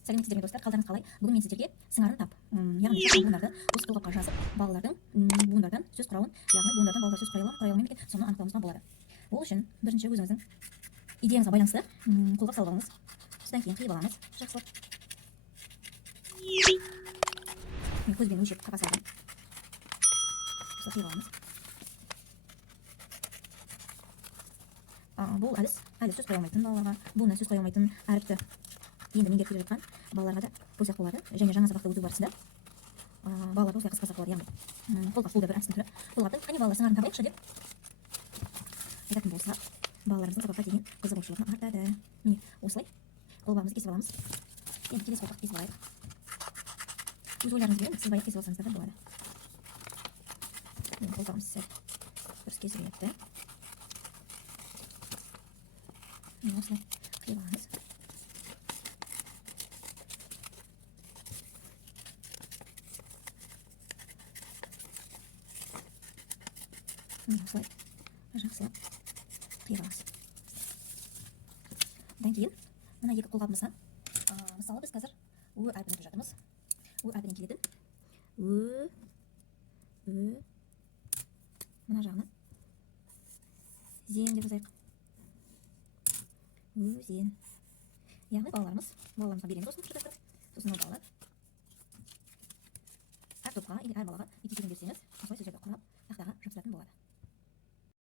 Сәлеметсіздер ме достар, қалдарыңыз қалай? Бүгін мен сіздерге сыңарын тап, яғни буындарды осы қолғапқа жазып, балалардың буындардан сөз құрауын, яғни буындардан балалар сөз құрай ала ма екен, соны анықтауымызға болады. Ол үшін бірінші өзіңіздің идеяңызға байланысты қолғап салып алыңыз. Содан кейін қиып аламыз. Жақсылап. Мен көзбен өлшеп қағаз алдым. Осылай қиып аламыз. Бұл әдіс әлі сөз қоя алмайтын балаларға, бұны сөз қоя алмайтын әріпті енді меңгеріп келе жатқан балаларға да бұл сияқты болады. Және жаңа сабақта өту барысында балаларға осылай қысқарсақ болады. Яғни қолғап бұл да бір әдістің түрі. Қолғаптың қане балалар сыңарын табайықшы деп айтатын болсақ, балаларымыздың сабаққа деген қызығушылығы артады. Міне осылай қолғабымызды кесіп аламыз. Енді келесі қолғақты кесіп алайық. Өз ойларыңыз беремін, сіз баяғы кесіп алсаңыздар да болады. Енді қолғабымыз сәл дұрыс кесіледі. Осылай қиып аламыз. Осылай жақсылап қиып аласыз. Одан кейін мына екі қолғабымыздан мысалы біз қазір Ө әрпін өтіп жатырмыз. Ө әрпінен келетін мына жағынан зен деп жазайық. Өзен. Яғни балаларымызға береміз осыны шыдастырып. Сосын ол балалар әр топқа или әр балаға екі-екіден берсеңіз, осылай сөздерді құрап тақтаға жабыстыратын болады.